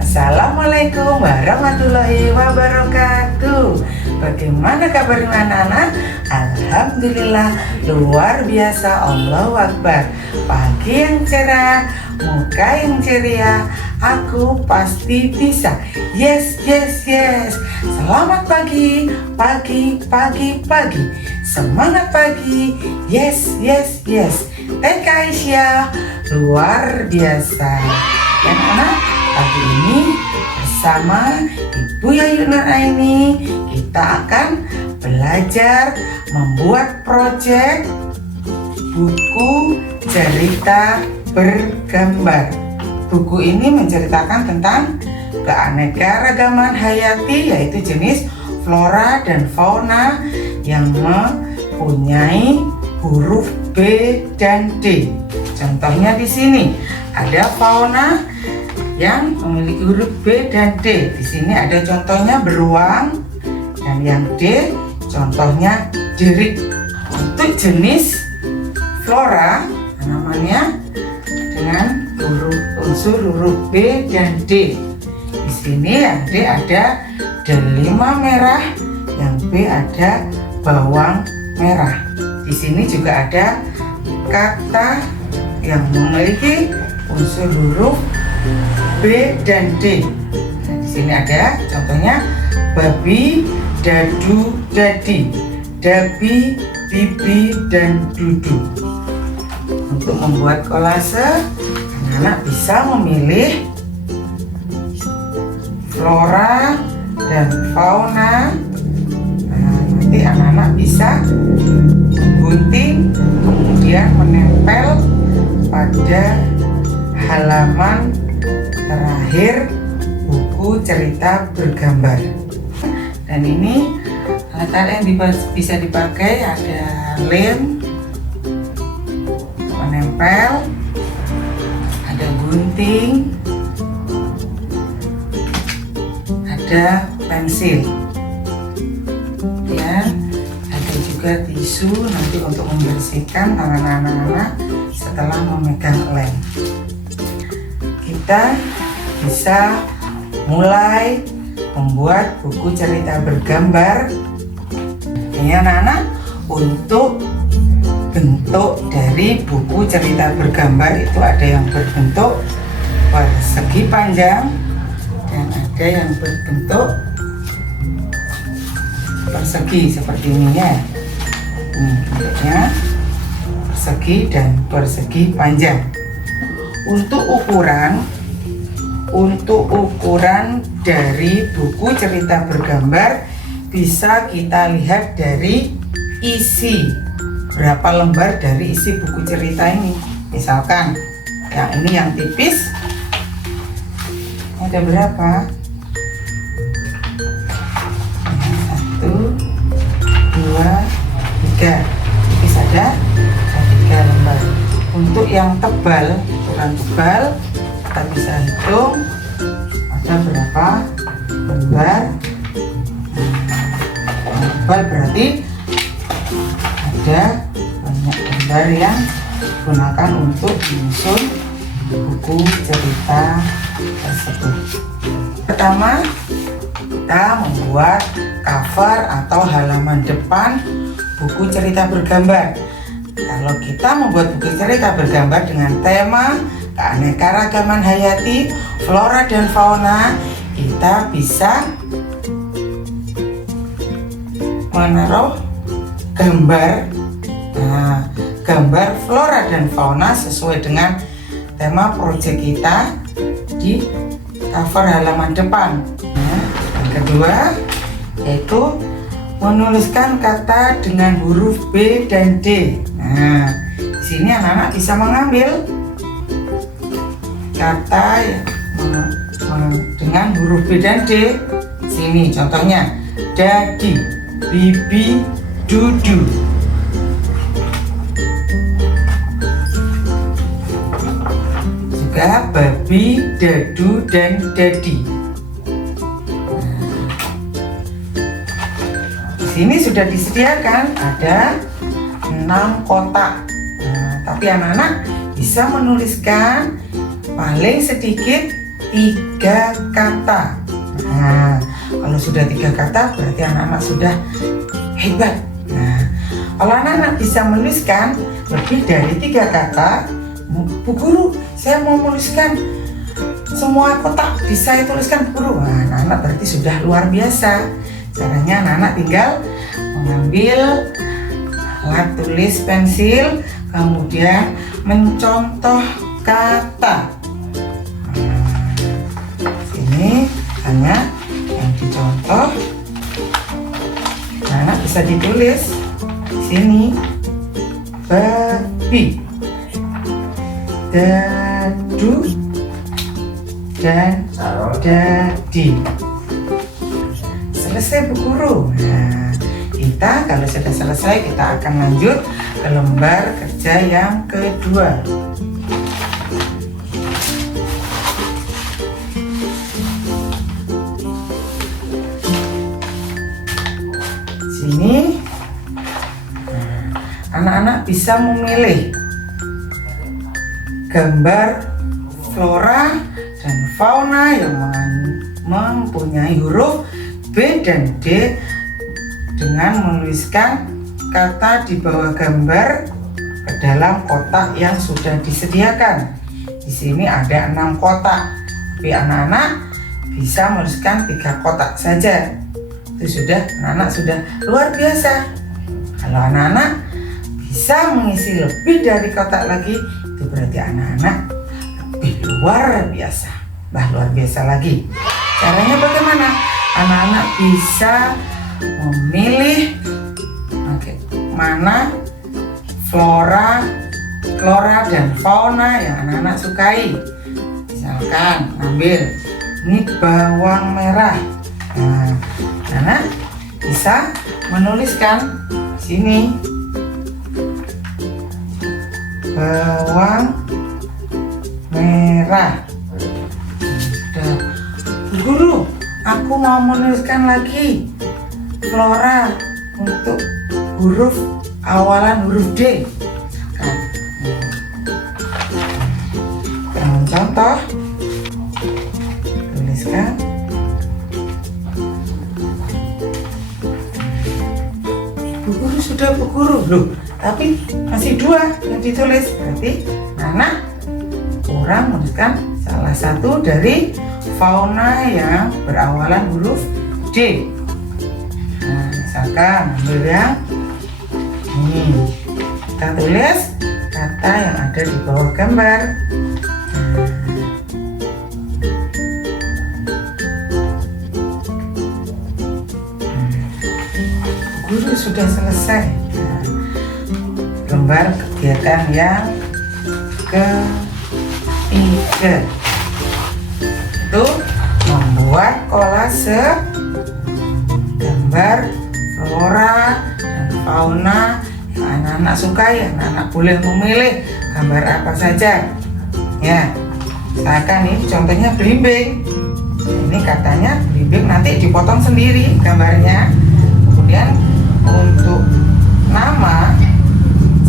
Assalamualaikum warahmatullahi wabarakatuh. Bagaimana kabar anak-anak? Alhamdulillah luar biasa, Allahu Akbar. Pagi yang cerah, muka yang ceria, aku pasti bisa. Yes, yes, yes. Selamat pagi, pagi, pagi, pagi. Semangat pagi. Yes, yes, yes. TK Aisyah luar biasa. Yang anak, pagi ini bersama Ibu Yayu Nuraini kita akan belajar membuat proyek buku cerita bergambar. Buku ini menceritakan tentang keanekaragaman hayati, yaitu jenis flora dan fauna yang mempunyai huruf B dan D. Contohnya di sini ada fauna yang memiliki huruf B dan D. Di sini ada contohnya beruang, dan yang D contohnya derik. Untuk jenis flora namanya dengan unsur huruf B dan D. Di sini yang D ada delima merah, yang B ada bawang merah. Di sini juga ada kata yang memiliki unsur huruf B dan D. Nah, di sini ada contohnya babi, dadu, dadi, dabi, bibi, dan dudu. Untuk membuat kolase, anak-anak bisa memilih flora dan fauna. Nah, nanti anak-anak bisa gunting kemudian menempel pada halaman terakhir buku cerita bergambar. Dan ini alat-alat yang bisa dipakai, ada lem menempel, ada gunting, ada pensil, ya, ada juga tisu nanti untuk membersihkan tangan anak-anak setelah memegang lem. Kita bisa mulai membuat buku cerita bergambar. Ini anak-anak, untuk bentuk dari buku cerita bergambar itu ada yang berbentuk persegi panjang dan ada yang berbentuk persegi seperti ini ya. Ini bentuknya persegi dan persegi panjang. Untuk ukuran dari buku cerita bergambar bisa kita lihat dari isi, berapa lembar dari isi buku cerita ini. Misalkan yang ini yang tipis ada berapa? 1, 2, 3. Tipis ada 3 lembar. Untuk yang tebal, ukuran tebal, kita bisa hitung ada berapa lembar. Tebal berarti ada banyak lembar yang digunakan untuk menyusun buku cerita tersebut. Pertama, kita membuat cover atau halaman depan buku cerita bergambar. Kalau kita membuat buku cerita bergambar dengan tema keanekaragaman hayati, flora dan fauna, kita bisa menaruh gambar, gambar flora dan fauna sesuai dengan tema proyek kita di cover halaman depan. Yang kedua yaitu menuliskan kata dengan huruf B dan D. Nah, di sini anak-anak bisa mengambil kata dengan huruf B dan D. Sini contohnya dadi, bibi, dudu. Juga babi, dadu, dan dadi. Di sini sudah disediakan ada 6 kotak. Nah, tapi anak-anak bisa menuliskan paling sedikit 3 kata. Nah, kalau sudah 3 kata berarti anak-anak sudah hebat. Nah, kalau anak-anak bisa menuliskan lebih dari 3 kata, Bu Guru, saya mau menuliskan semua kotak, bisa saya tuliskan Bu Guru. Nah, anak-anak berarti sudah luar biasa. Caranya anak-anak tinggal mengambil alat tulis pensil, kemudian mencontoh kata. Sini hanya yang dicontoh. Anak bisa ditulis sini babi, dadu, dan dadi. Selesai Bu Guru. Nah, kita kalau sudah selesai kita akan lanjut ke lembar kerja yang kedua. Sini anak-anak bisa memilih gambar flora dan fauna yang mempunyai huruf B dan D dengan menuliskan kata di bawah gambar ke dalam kotak yang sudah disediakan. Di sini ada 6 kotak, tapi anak-anak bisa menuliskan 3 kotak saja. Itu sudah, anak-anak sudah luar biasa. Kalau anak-anak bisa mengisi lebih dari kotak lagi, itu berarti anak-anak lebih luar biasa. Luar biasa lagi. Caranya bagaimana? Anak-anak bisa memilih mana flora dan fauna yang anak-anak sukai. Misalkan ambil ini bawang merah. Nah, anak bisa menuliskan sini bawang merah. Sudah. Guru, aku mau menuliskan lagi flora untuk huruf awalan huruf D. Dengan contoh, tuliskan Bu Guru, sudah Bu Guru. Loh, tapi masih 2 yang ditulis. Berarti anak kurang menuliskan salah satu dari fauna yang berawalan huruf D. Nah, misalkan ambil yang ini, kita tulis kata yang ada di bawah gambar. Guru sudah selesai. Nah, lembar kegiatan yang ketiga itu membuat kolase gambar flora dan fauna yang anak-anak sukai. Anak-anak boleh memilih gambar apa saja. Ya, misalkan ini contohnya belimbing. Ini katanya belimbing, nanti dipotong sendiri gambarnya. Kemudian untuk nama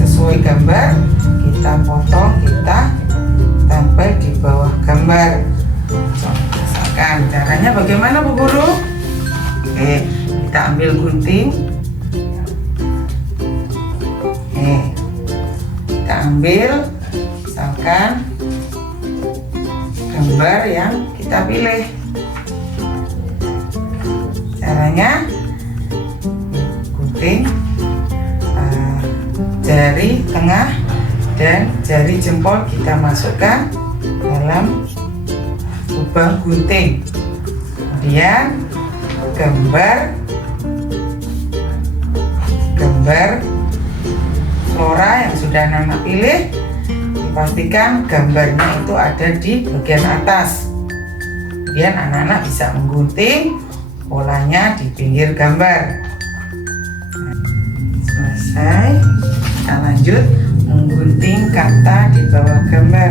sesuai gambar kita potong, kita tempel di bawah gambar. Misalkan caranya bagaimana Bu Guru? Oke, kita ambil gunting. Kita ambil misalkan gambar yang kita pilih. Caranya gunting jari tengah dan jari jempol kita masukkan dalam lubang gunting. Kemudian gambar flora yang sudah anak pilih, dipastikan gambarnya itu ada di bagian atas. Kemudian anak-anak bisa menggunting polanya di pinggir gambar. Selesai, kita lanjut menggunting kata di bawah gambar.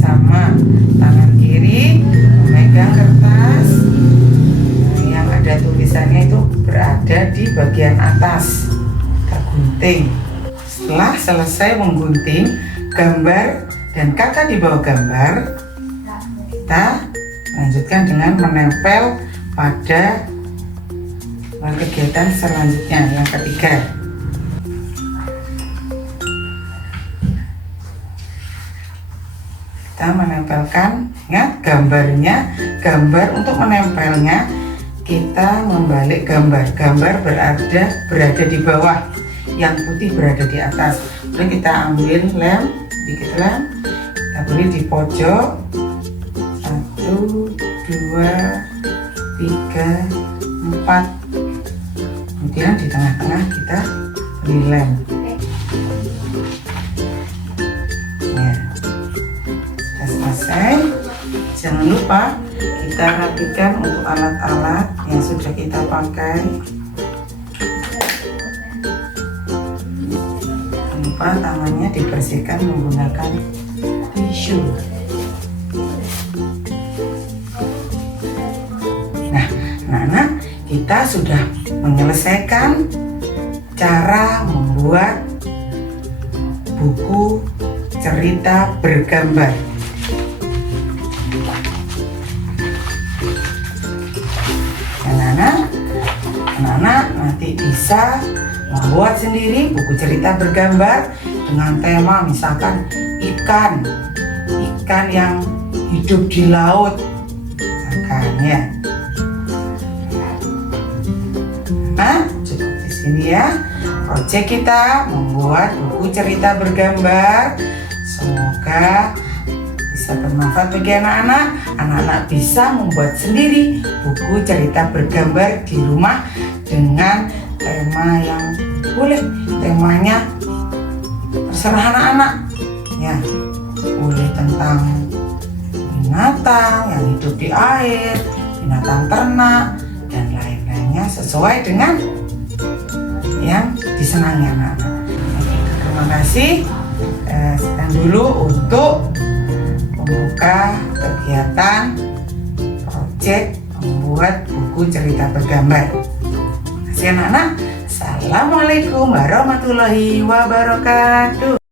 Sama, tangan kiri memegang kertas yang ada tulisannya itu berada di bagian atas. Kita gunting. Setelah selesai menggunting, gambar dan kata di bawah gambar, kita lanjutkan dengan menempel pada kegiatan selanjutnya yang ketiga. Kita menempelkan, ingat gambarnya, gambar untuk menempelnya kita membalik gambar. Gambar berada di bawah, yang putih berada di atas. Lalu kita ambil lem, sedikit lem, kita beri di pojok 1, 2, 3, 4. Kemudian di tengah-tengah kita beri lem. Ya, sudah selesai. Jangan lupa kita rapikan untuk alat-alat yang sudah kita pakai. Jangan lupa tangannya dibersihkan menggunakan tisu. Nah, anak-anak, kita sudah menyelesaikan cara membuat buku cerita bergambar. Anak-anak nanti bisa membuat sendiri buku cerita bergambar dengan tema misalkan ikan yang hidup di laut, misalkan ya. Nah, cukup di sini ya proyek kita membuat buku cerita bergambar. Semoga bisa bermanfaat bagi anak-anak. Anak-anak bisa membuat sendiri buku cerita bergambar di rumah dengan tema yang boleh, temanya terserah anak-anak ya, boleh tentang binatang yang hidup di air, binatang ternak dan lain-lainnya sesuai dengan yang disenangi anak-anak. Terima kasih. Sekian dulu untuk membuka kegiatan proyek membuat buku cerita bergambar. Terima kasih anak-anak. Assalamualaikum warahmatullahi wabarakatuh.